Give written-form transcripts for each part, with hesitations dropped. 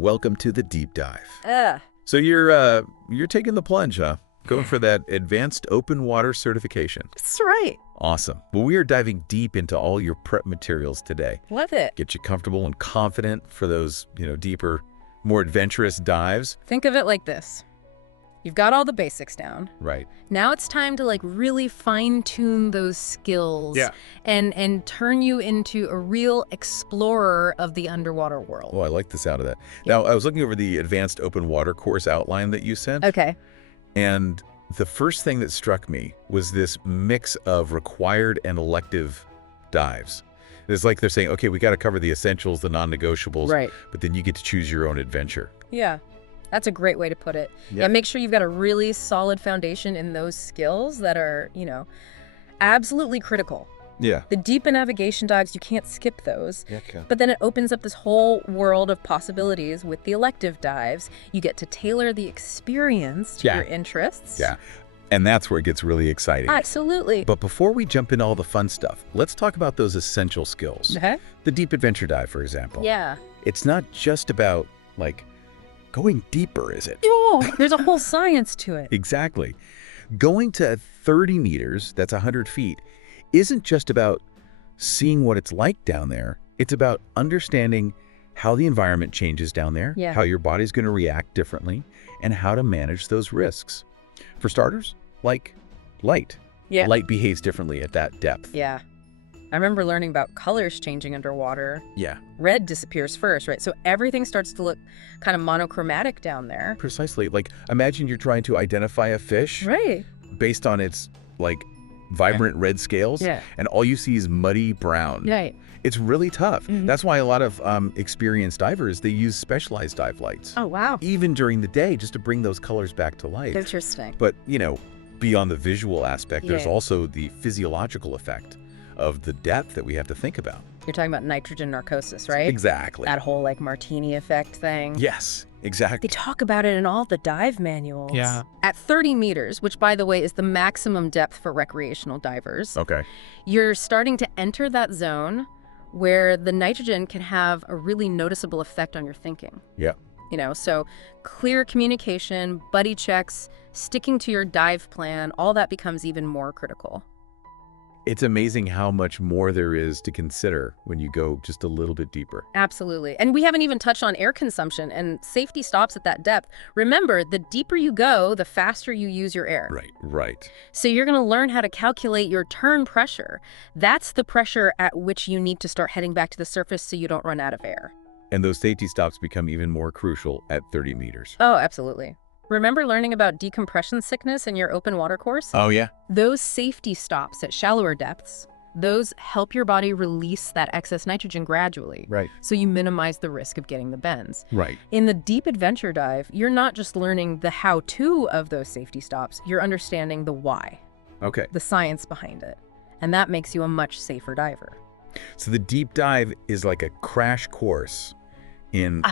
welcome to the deep dive. Ugh. So you're taking the plunge, huh? Going for that advanced open water certification. That's right. Awesome. Well, we are diving deep into all your prep materials today. Love it. Get you comfortable and confident for those, deeper, more adventurous dives. Think of it like this. You've got all the basics down. Right. Now it's time to really fine-tune those skills and turn you into a real explorer of the underwater world. Oh, I like the sound of that. Now, I was looking over the advanced open water course outline that you sent. Okay. And the first thing that struck me was this mix of required and elective dives. It's like they're saying, okay, we got to cover the essentials, the non-negotiables, Right. but then you get to choose your own adventure. Yeah. That's a great way to put it. Yeah. Yeah, make sure you've got a really solid foundation in those skills that are, absolutely critical. Yeah. The deep navigation dives, you can't skip those. Yeah, okay. But then it opens up this whole world of possibilities with the elective dives. You get to tailor the experience to Yeah. your interests. Yeah. And that's where it gets really exciting. Absolutely. But before we jump into all the fun stuff, let's talk about those essential skills. Okay. The deep adventure dive, for example. Yeah. It's not just about, going deeper, is it? Oh, there's a whole science to it. Exactly. Going to 30 meters, that's 100 feet, isn't just about seeing what it's like down there. It's about understanding how the environment changes down there, Yeah. how your body's going to react differently, and how to manage those risks. For starters, like light. Yeah. Light behaves differently at that depth. Yeah. I remember learning about colors changing underwater. Yeah, Red disappears first, right? So everything starts to look kind of monochromatic down there. precisely. Imagine you're trying to identify a fish Right. based on its, vibrant red scales, Yeah. and all you see is muddy brown. Right. It's really tough. Mhm. That's why a lot of experienced divers, they use specialized dive lights, Oh, wow. even during the day, just to bring those colors back to life. Interesting. But, beyond the visual aspect, there's Yeah. also the physiological effect of the depth that we have to think about. You're talking about nitrogen narcosis, right? Exactly. That whole martini effect thing. Yes, exactly. They talk about it in all the dive manuals. Yeah. At 30 meters, which by the way is the maximum depth for recreational divers, Okay. you're starting to enter that zone where the nitrogen can have a really noticeable effect on your thinking. Yeah. So clear communication, buddy checks, sticking to your dive plan, all that becomes even more critical. It's amazing how much more there is to consider when you go just a little bit deeper. Absolutely. And we haven't even touched on air consumption and safety stops at that depth. Remember, the deeper you go, the faster you use your air. Right. So you're going to learn how to calculate your turn pressure. That's the pressure at which you need to start heading back to the surface so you don't run out of air. And those safety stops become even more crucial at 30 meters. Oh, absolutely. Remember learning about decompression sickness in your open water course? Oh, yeah? Those safety stops at shallower depths, those help your body release that excess nitrogen gradually. Right. So you minimize the risk of getting the bends. Right. In the deep adventure dive, you're not just learning the how-to of those safety stops, you're understanding the why, Okay. the science behind it. And that makes you a much safer diver. So the deep dive is like a crash course in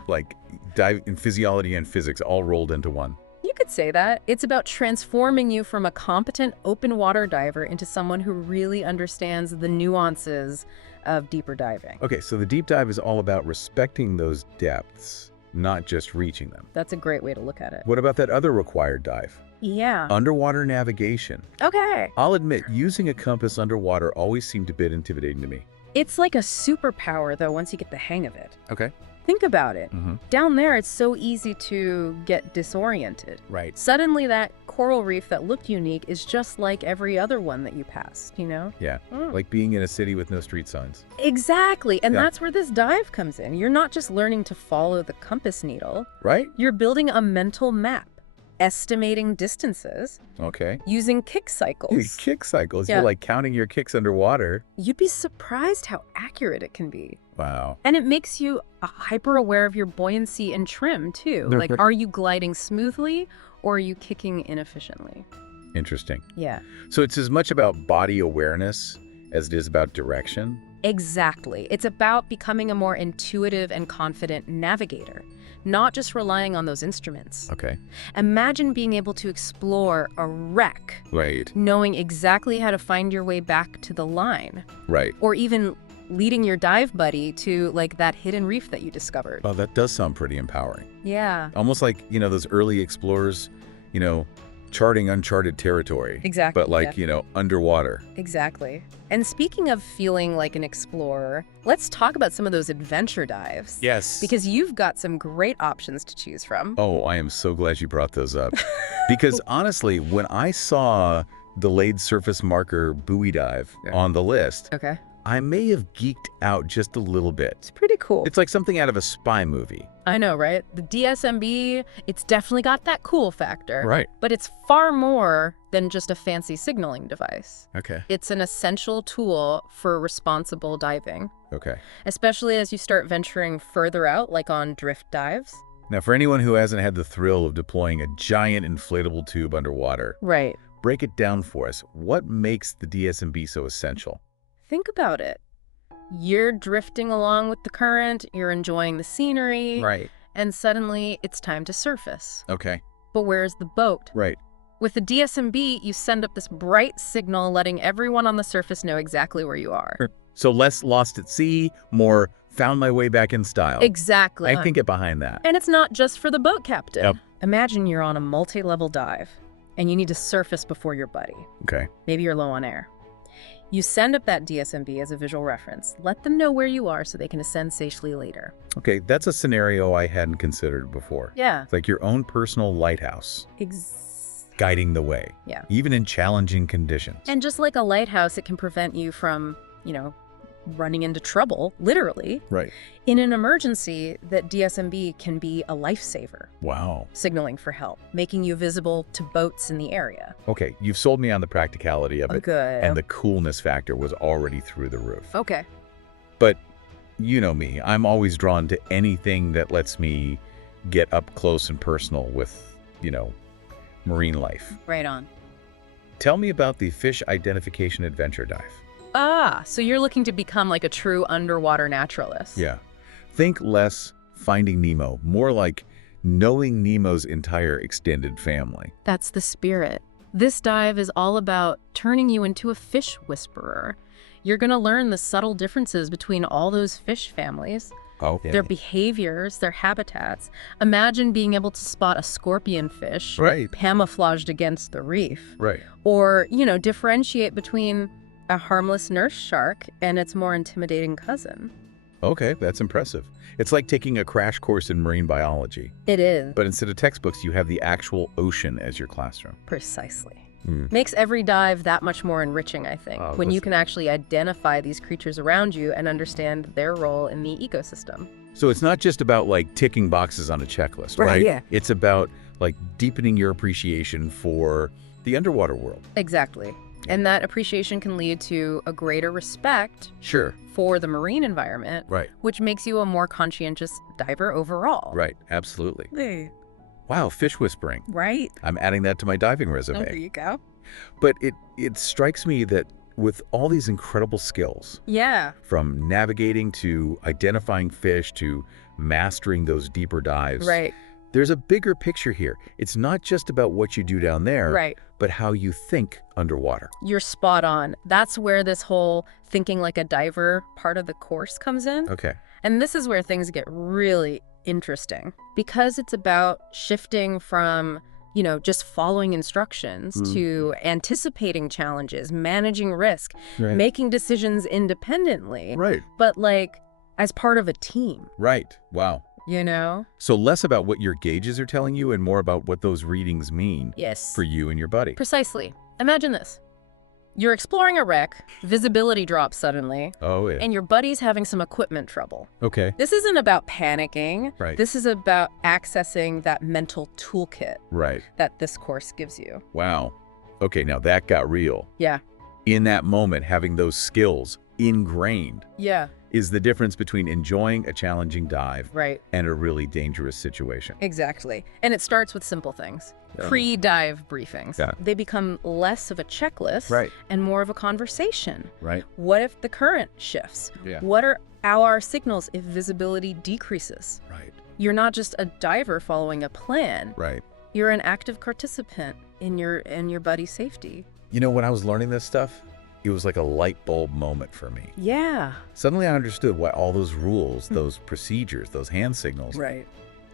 dive in physiology and physics all rolled into one. You could say that. It's about transforming you from a competent open water diver into someone who really understands the nuances of deeper diving. Okay, so the deep dive is all about respecting those depths, not just reaching them. That's a great way to look at it. What about that other required dive? Yeah. Underwater navigation. Okay. I'll admit, using a compass underwater always seemed a bit intimidating to me. It's like a superpower, though, once you get the hang of it. Okay. Think about it. Mm-hmm. Down there, it's so easy to get disoriented. Right. Suddenly, that coral reef that looked unique is just like every other one that you passed, Yeah. Mm. Like being in a city with no street signs. Exactly. And Yeah. that's where this dive comes in. You're not just learning to follow the compass needle. Right? You're building a mental map, estimating distances, Okay. using kick cycles. Kick cycles. Yeah. You're like counting your kicks underwater. You'd be surprised how accurate it can be. Wow. And it makes you hyper aware of your buoyancy and trim, too. Like, are you gliding smoothly or are you kicking inefficiently? Interesting. Yeah. So it's as much about body awareness as it is about direction. Exactly. It's about becoming a more intuitive and confident navigator, not just relying on those instruments. Okay. Imagine being able to explore a wreck, Right. knowing exactly how to find your way back to the line, Right. or even leading your dive buddy to like that hidden reef that you discovered. Oh, that does sound pretty empowering. Yeah, Almost like, those early explorers, charting uncharted territory. exactly. But like, underwater. Exactly. And speaking of feeling like an explorer, let's talk about some of those adventure dives. Yes. Because you've got some great options to choose from. Oh, I am so glad you brought those up. Because honestly, when I saw delayed surface marker buoy dive on the list, Okay. I may have geeked out just a little bit. It's pretty cool. It's like something out of a spy movie. I know, right? The DSMB, it's definitely got that cool factor. Right. But it's far more than just a fancy signaling device. Okay. It's an essential tool for responsible diving, Okay. especially as you start venturing further out, like on drift dives. Now, for anyone who hasn't had the thrill of deploying a giant inflatable tube underwater, Right. break it down for us. What makes the DSMB so essential? Think about it. You're drifting along with the current, you're enjoying the scenery, Right. and suddenly it's time to surface. Okay. But where's the boat? Right. With the DSMB, you send up this bright signal letting everyone on the surface know exactly where you are. So less lost at sea, more found my way back in style. Exactly. I can get behind that. And it's not just for the boat captain. Yep. Imagine you're on a multi-level dive and you need to surface before your buddy. Okay. Maybe you're low on air. You send up that DSMB as a visual reference. Let them know where you are so they can ascend safely later. Okay, that's a scenario I hadn't considered before. Yeah. It's like your own personal lighthouse guiding the way. Yeah. Even in challenging conditions. And just like a lighthouse, it can prevent you from, running into trouble, literally. Right. In an emergency, that DSMB can be a lifesaver, Wow. signaling for help, making you visible to boats in the area. Okay, you've sold me on the practicality of it. Good. And the coolness factor was already through the roof. Okay. But you know me, I'm always drawn to anything that lets me get up close and personal with, marine life. Right on. Tell me about the fish identification adventure dive. Ah, so you're looking to become like a true underwater naturalist. Yeah. Think less Finding Nemo, more like knowing Nemo's entire extended family. That's the spirit. This dive is all about turning you into a fish whisperer. You're going to learn the subtle differences between all those fish families, Oh, their behaviors, their habitats. Imagine being able to spot a scorpion fish Right. camouflaged against the reef. Right. Or, differentiate between a harmless nurse shark and its more intimidating cousin. Okay, that's impressive. It's like taking a crash course in marine biology, It is. but instead of textbooks, you have the actual ocean as your classroom. Precisely. Hmm. Makes every dive that much more enriching, I think, Oh, when you listen. can actually identify these creatures around you and understand their role in the ecosystem. So it's not just about like ticking boxes on a checklist, Right, right? yeah. It's about like deepening your appreciation for the underwater world. Exactly. And that appreciation can lead to a greater respect Sure. for the marine environment, Right. which makes you a more conscientious diver overall. Right. Absolutely. Hey, Wow, fish whispering. right? I'm adding that to my diving Oh, resume. there you go. But it strikes me that with all these incredible skills, Yeah. from navigating to identifying fish to mastering those deeper dives, Right. there's a bigger picture here. It's not just about what you do down there, Right. but how you think underwater. You're spot on. That's where this whole thinking like a diver part of the course comes in. Okay. And this is where things get really interesting because it's about shifting from, just following instructions to anticipating challenges, managing risk, Right. making decisions independently, Right. but like as part of a team, Right. Wow. So less about what your gauges are telling you and more about what those readings mean Yes. for you and your buddy. Precisely. Imagine this. You're exploring a wreck, visibility drops suddenly, Oh, yeah. and your buddy's having some equipment trouble. Okay. This isn't about panicking. Right. This is about accessing that mental toolkit Right. that this course gives you. Wow. Okay, now that got real. Yeah. In that moment, having those skills ingrained Yeah. is the difference between enjoying a challenging dive Right. and a really dangerous situation. Exactly. And it starts with simple things. Yeah. Pre-dive briefings. Yeah. They become less of a checklist Right. and more of a conversation. Right? What if the current shifts? Yeah. What are our signals if visibility decreases? Right. You're not just a diver following a plan. Right. You're an active participant in your buddy's safety. You know, when I was learning this stuff, It was like a light bulb moment for me. Yeah. Suddenly I understood why all those rules, those procedures, those hand signals, Right.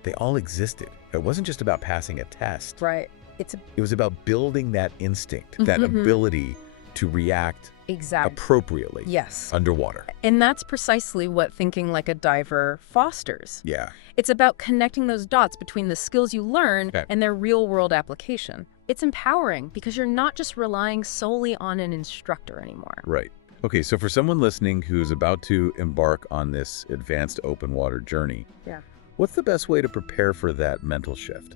they all existed. It wasn't just about passing a test. Right. It was about building that instinct, that Mhm. ability to react Exactly. appropriately Yes. underwater. And that's precisely what thinking like a diver fosters. Yeah. It's about connecting those dots between the skills you learn Okay. and their real-world application. It's empowering because you're not just relying solely on an instructor anymore. Right. Okay, so for someone listening who's about to embark on this advanced open water journey, Yeah. what's the best way to prepare for that mental shift?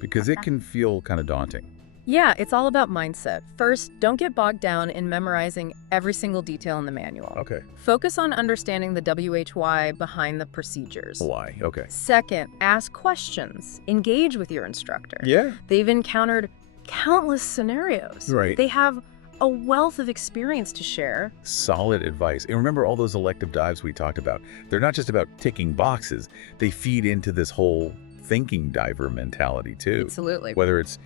Because it can feel kind of daunting. Yeah, it's all about mindset. First, don't get bogged down in memorizing every single detail in the manual. Okay. Focus on understanding the WHY behind the procedures. Why? Okay. Second, ask questions. Engage with your instructor. Yeah. They've encountered countless scenarios. Right. They have a wealth of experience to share. Solid advice. And remember all those elective dives we talked about. They're not just about ticking boxes. They feed into this whole thinking diver mentality too. Absolutely. Whether it's,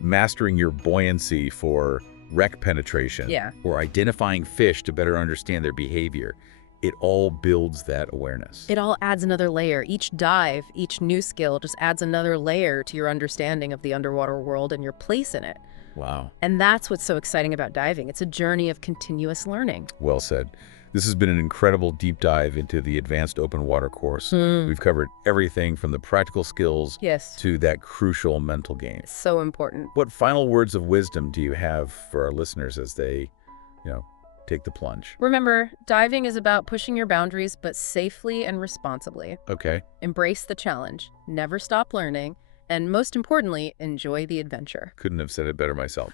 mastering your buoyancy for wreck penetration, Yeah. or identifying fish to better understand their behavior, it all builds that awareness. It all adds another layer. Each dive, each new skill just adds another layer to your understanding of the underwater world and your place in it. Wow. And that's what's so exciting about diving. It's a journey of continuous learning. Well said. This has been an incredible deep dive into the Advanced Open Water course. We've covered everything from the practical skills Yes. to that crucial mental game. So important. What final words of wisdom do you have for our listeners as they, take the plunge? Remember, diving is about pushing your boundaries, but safely and responsibly. Okay. Embrace the challenge, never stop learning, and most importantly, enjoy the adventure. Couldn't have said it better myself.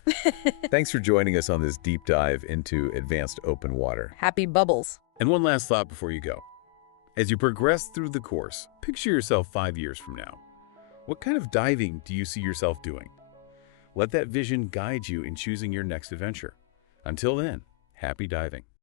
Thanks for joining us on this deep dive into Advanced Open Water. Happy bubbles. And one last thought before you go. As you progress through the course, picture yourself 5 years from now. What kind of diving do you see yourself doing? Let that vision guide you in choosing your next adventure. Until then, happy diving.